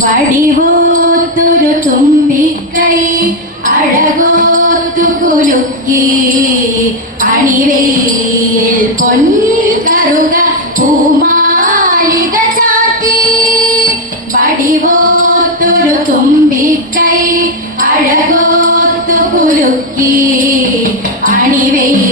വടിവോത്തൊരു തുമ്പിക്കൈ അഴകോത്തു കുലുക്കി. അണിവയിൽ പൊൻകറുക പൂമാലിക ചാത്തി വടിവോത്തൊരു തുമ്പിക്കൈ അഴകോത്തു കുലുക്കി. അണിവയിൽ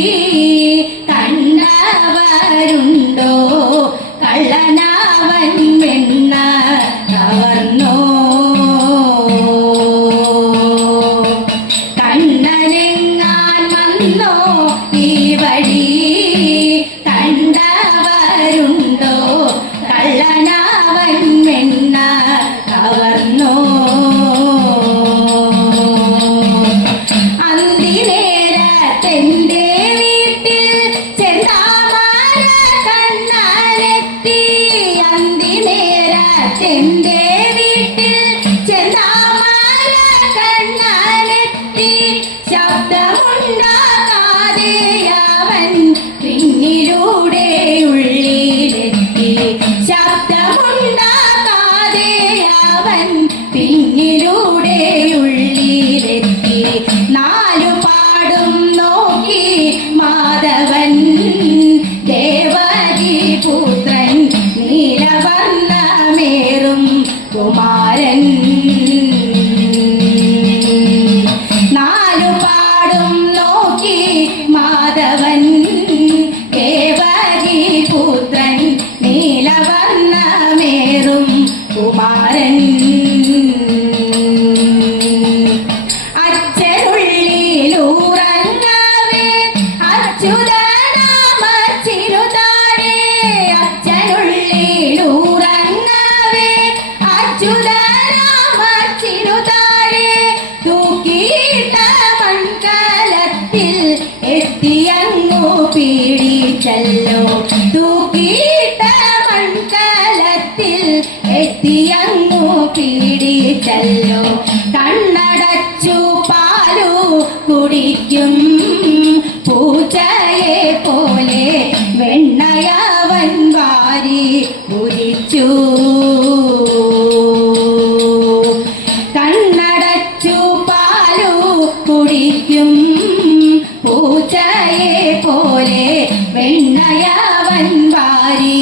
കള്ളനാവനിങ്ങെണ്ണ കവർന്നോ? കണ്ണനെങ്ങാൻ വന്നോ? എന്റെ তোমাരൻ എത്തിയങ്ങു പീഡിച്ചല്ലോ കണ്ണടച്ചു പാലു കുടിക്കും. പൂച്ചയെ പോലെ വെണ്ണയാവൻ വാരി കുടിച്ചു കണ്ണടച്ചു പാലു കുടിക്കും. പൂച്ചയെ പോലെ വെണ്ണയാവൻ വാരി